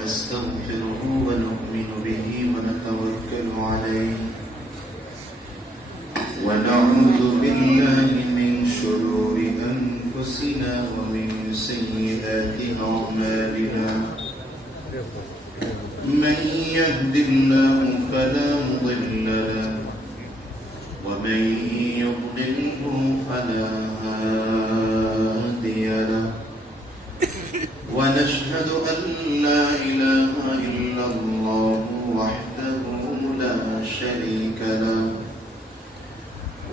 ونستغفره ونؤمن به ونتوكل عليه ونعوذ بالله من شرور أنفسنا ومن سيئات أعمالنا من يهد الله فلا مضل له ومن يضلله فلا هادي له ونشهد أن لا إله إلا الله وحده لا شريك له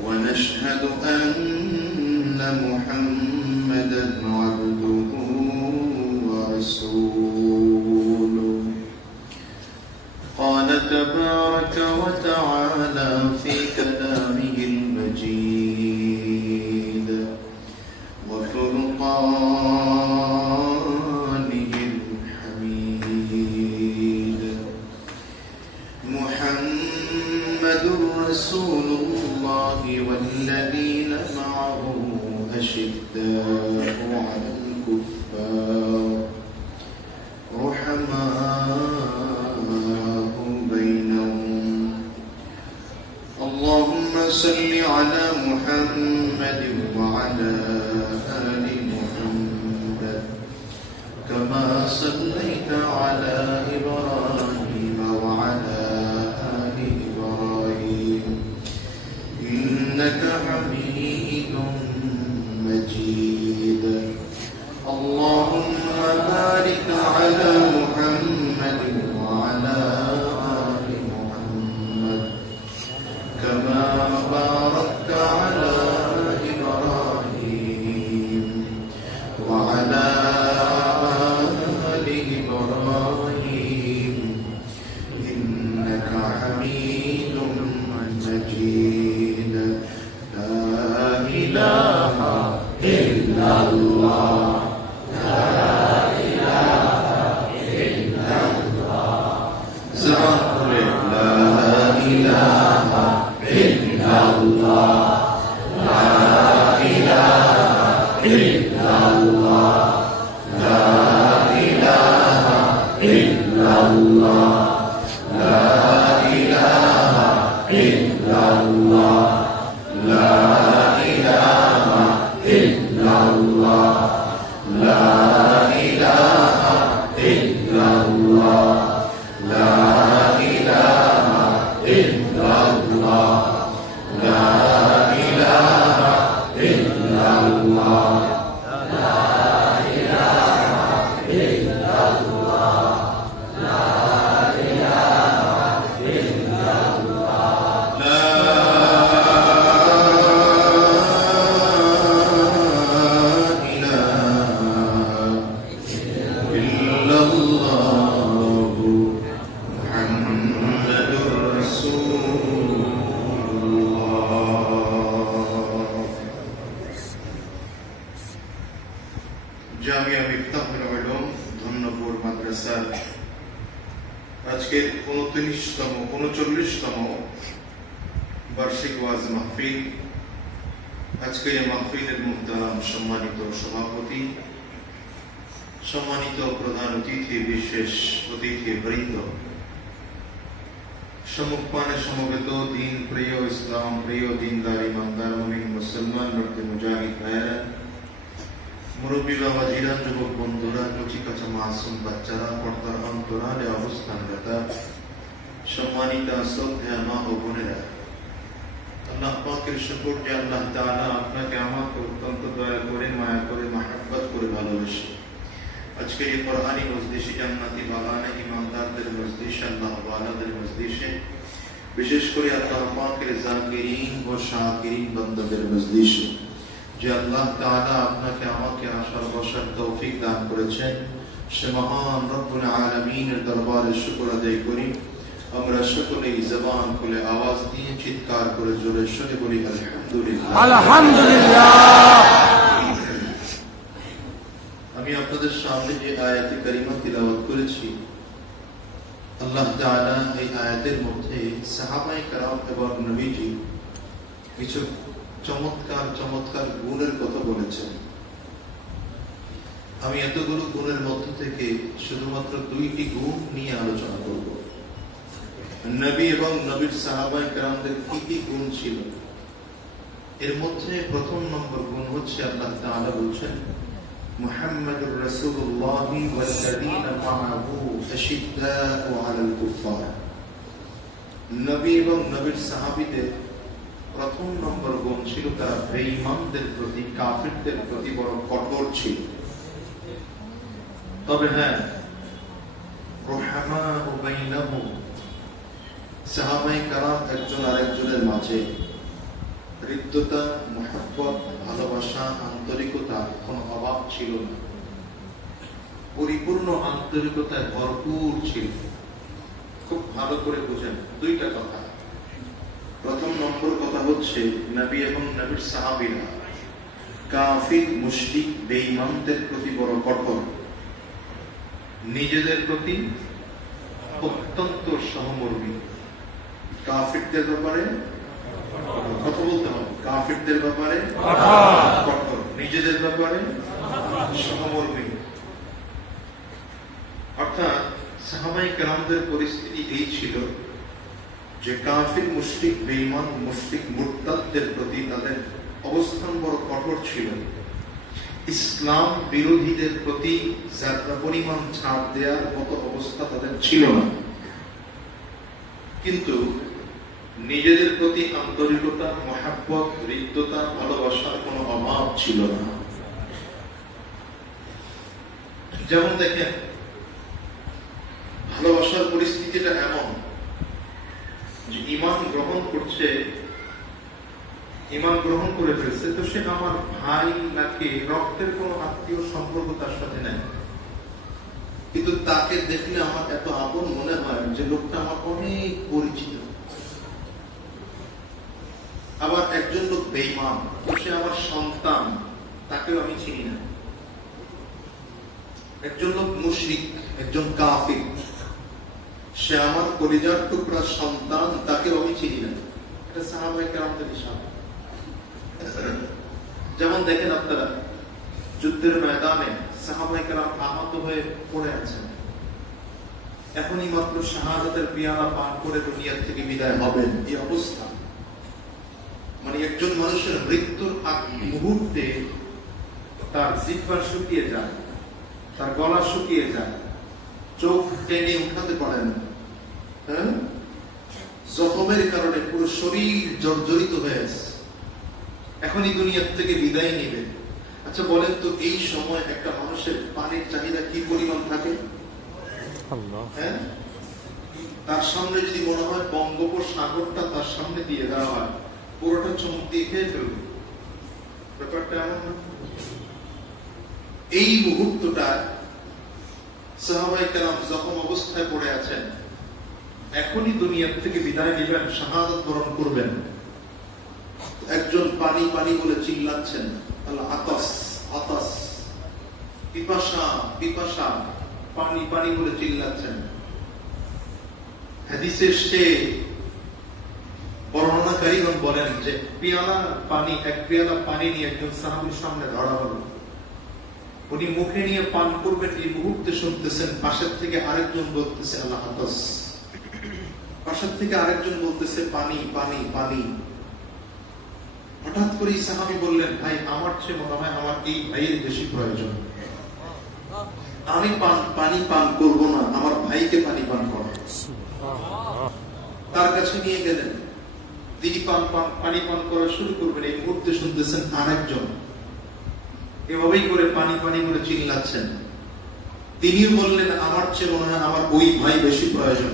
ونشهد أن محمدا عبده ورسوله قال تبارك وتعالى في كلامه المجيد وفرقانه الحميد محمد رسول الله والذين معه أشداء على الكفار رحماء بينهم اللهم صل على محمد وعلى آل محمد كما صليت على إبراهيم وعلى آل إبراهيم إنك حميد مجيد اللهم بارك على محمد وعلى آل محمد كما باركت على إبراهيم وعلى آل إبراهيم إنك حميد مجيد لا إله إلا الله জামিয়া মিফতাহুল উলুম ধন্যপুর মাদ্রাসার আজকের 39তম বার্ষিক ওয়াজ মাহফিল। আজকে এই মাহফিলের মুহতারাম সম্মানিত সভাপতি, সম্মানিত প্রধান অতিথি, বিশেষ অতিথি বৃন্দ, সম্মুখপানে সমবেত দিন প্রিয়, ইসলাম প্রিয়, দিনদার ইমানদার মুমিন মুসলমান রক্তে মুজাহিদ ভাইয়েরা, মুরব্বী বাবা জিরা, যুবক বন্ধুরা, কচি কাঁচা মাসুম বাচ্চারা, পর্দার অন্তরালে অবস্থানরত সম্মানিত শ্রদ্ধেয় মা ও বোনেরা, আল্লাহ পাকের শুকর যে আল্লাহ তাআলা আপনাকে আমাকে অত্যন্ত দয়া করে, মায়া করে, মাহাব্বত করে ভালোবাসে। আজকে এই কোরআনী মজলিসে, জান্নাতি বাগানে, ইমানদারদের মজলিসে, আল্লাহ ওয়ালাদের মজলিসে, বিশেষ করে আল্লাহ পাকের জাকিরিন ও শাকিরিন বান্দাদের মজলিসে যে আল্লাহ তাআলা আপনাকে আমাকে আসার বসার তৌফিক দান করেছেন, সে মহান রব্বুল আলামিনের দরবারে শুকর আদায় করি। আমরা সকলেই জবান খুলে আওয়াজ দিয়ে চিৎকার করে জোরে সোরে বলি আলহামদুলিল্লাহ, আলহামদুলিল্লাহ। আমি আপনাদের সামনে যে আয়াতে কারিমা তিলাওয়াত করেছি, আল্লাহ তাআলা এই আয়াতের মধ্যে সাহাবায়ে কেরাম এবং নবীজি কিছু চমৎকার চমৎকার গুণের কথা বলেছেন। আমি এতগুলো গুণের মধ্য থেকে শুধুমাত্র দুইটি গুণ নিয়ে আলোচনা করব। নবী এবং নবীর সাহাবায়ে কেরামদের কি কি গুণ ছিল। এর মধ্যে প্রথম নম্বর গুণ হচ্ছে আল্লাহ তাআলা বলছেন মুহাম্মাদুর রাসূলুল্লাহ ওয়াল্লাযীনা মাআহু আশিদ্দাউ আলাল কুফফার। নবী এবং নবীর সাহাবীদের প্রথম নম্বর গুণ ছিল তারা বেঈমানদের প্রতি, কাফিরদের প্রতি বড় কঠোর ছিল। তবে হ্যাঁ, রুহামাউ বাইনাহুম, সাহাবায়ে কেরাম একজন আরেকজনের মাঝে হৃদ্যতা, মুহাব্বত, ভালোবাসা, আন্তরিকতা কোনো অভাব ছিল না, পরিপূর্ণ আন্তরিকতায় ভরপুর ছিল। খুব ভালো করে বুঝেন দুইটা কথা। প্রথম নম্বর কথা হচ্ছে নবী এবং নবীর সাহাবীরা কাফির, মুশরিক, বেঈমানদের প্রতি বড় কঠোর, নিজেদের প্রতি অত্যন্ত সহমর্মী। কাফিরদের ব্যাপারে কথা বলতে হবে, কাফিরদের ব্যাপারে কঠোর, নিজেদের ব্যাপারে সহমর্মী। অর্থাৎ সাহাবায়ে কেরামদের পরিস্থিতি এই ছিল যে কাফির, মুশরিক, বেঈমান, মুশরিক, মুরতাদদের প্রতি তাদের অবস্থান বড় কঠোর ছিল। ইসলাম বিরোধীদের প্রতি যারা পরিমাণ ছাড় দেওয়ার মতো অবস্থা তাদের ছিল না। কিন্তু নিজেদের প্রতি আন্তরিকতা, মহাব্বত, হৃদ্যতা, ভালোবাসার কোনো অভাব ছিল না। যেমন দেখেন, ভালোবাসার পরিস্থিতিটা এমন যে ঈমান গ্রহণ করছে, ঈমান গ্রহণ করে ফেলছে, তো সে আমার ভাই নাকি রক্তের কোনো আত্মীয় সম্পর্ক তার সাথে নেই, কিন্তু তাকে দেখলে আমার এত আপন মনে হয় যে লোকটা আমার অনেক পরিচিত। আবার একজন লোক বেঈমান, সে আমার সন্তান, তাকেও আমি চিনি না। একজন লোক মুশরিক, একজন কাফির, সে আমার কলিজার টুকরা সন্তান, তাকেও আমি চিনি না। এটা সাহাবায়ে কেরামদের হিসাব। যেমন দেখেন আপনারা যুদ্ধের ময়দানে সাহাবায়ে কেরাম আহত হয়ে পড়ে আছেন, এখনই মাত্র শাহাদাতের পিয়ালা পান করে দুনিয়া থেকে বিদায় হবেন, এই অবস্থা। মানে একজন মানুষের মৃত্যুর আগ মুহূর্তে তার জিহ্বা শুকিয়ে যায়, তার গলা শুকিয়ে যায়, চোখ টেনে উঠাতে পারে না, জখমের কারণে পুরো শরীর জর্জরিত হয়ে আছে, এখনই দুনিয়া থেকে বিদায় নিবে। আচ্ছা বলেন তো, এই সময় একটা মানুষের পানির চাহিদা কি পরিমাণ থাকে? হ্যাঁ, তার সামনে যদি মনে হয় বঙ্গোপসাগরটা তার সামনে দিয়ে দেওয়া হয়, পুরোটা চমক দিয়ে খেয়ে ফেলবে। ব্যাপারটা এমন না? এই মুহূর্তটা সাহাবায়ে কেরাম যখন অবস্থায় পড়ে আছেন, এখনই দুনিয়া থেকে বিদায় নেবেন, শাহাদাত বরণ করবেন, একজন পানি পানি বলে চিল্লাচ্ছেন, আল্লাহ আতাস আতাস, পিপাসা পিপাসা, পানি পানি বলে চিল্লাচ্ছেন। হাদিসের সে বর্ণনাকারীগণ বলেন যে পেয়ালা পানি, এক পেয়ালা পানি নিয়ে একজন সাহাবীর সামনে ধরা হলো, উনি মুখে নিয়ে পান করবেন, এই মুহূর্তে শুনতেছেন পাশের থেকে আরেকজন বলতেছে আল্লাহ আতাস, পাশের থেকে আরেকজন বলতেছে পানি পানি পানি। হঠাৎ করে সাহাবী বললেন, ভাই আমার চেয়ে মনে হয় আমার এই ভাইয়ের বেশি প্রয়োজন, আমি পানি পান করব না, আমার ভাইকে পানি পান করা। তার কাছে নিয়ে গেলেন, তিনি পানি পান করা শুরু করবেন, এই মুহূর্তে শুনতেছেন আরেকজন এভাবেই করে পানি পানি করে চিল্লাচ্ছেন। তিনিও বললেন, আমার চেয়ে মনে হয় আমার ওই ভাই বেশি প্রয়োজন,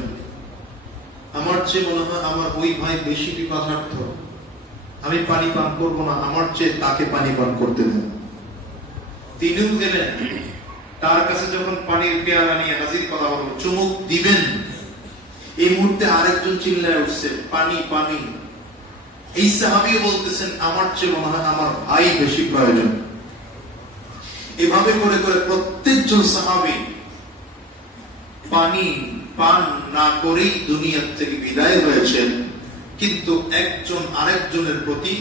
আমার চেয়ে মনে হয় আমার ওই ভাই বেশি পিপাসার্থ, আমি পানি পান করব না, আমার চেয়ে তাকে পানি পান করতে দেন। তিনিও গেলেন, তার কাছে যখন পানির পেয়ালা নিয়ে হাজির করা হলো, চুমুক দিবেন, এই মুহূর্তে আরেকজন চিল্লায় উঠছে পানি পানি। এই সাহাবীও বলতেছেন, আমার চেয়ে মনে হয় আমার ভাই বেশি প্রয়োজন। এভাবে করে করে প্রত্যেকজন সাহাবী পানি পান না করেই দুনিয়া থেকে বিদায় হয়েছেন, কিন্তু একজন আরেকজনের প্রতি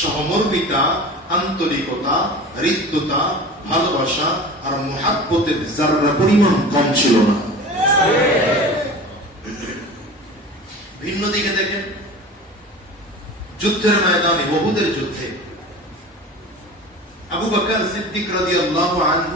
সহমর্মিতা, আন্তরিকতা, হৃদ্যতা, ভালোবাসা আর মুহাব্বতের যারা পরিমাণ কম ছিল না। ভিন্ন দিকে দেখেন, যুদ্ধের ময়দানে, উহুদের যুদ্ধে আবু বকর সিদ্দিক রাদিয়াল্লাহু আনহু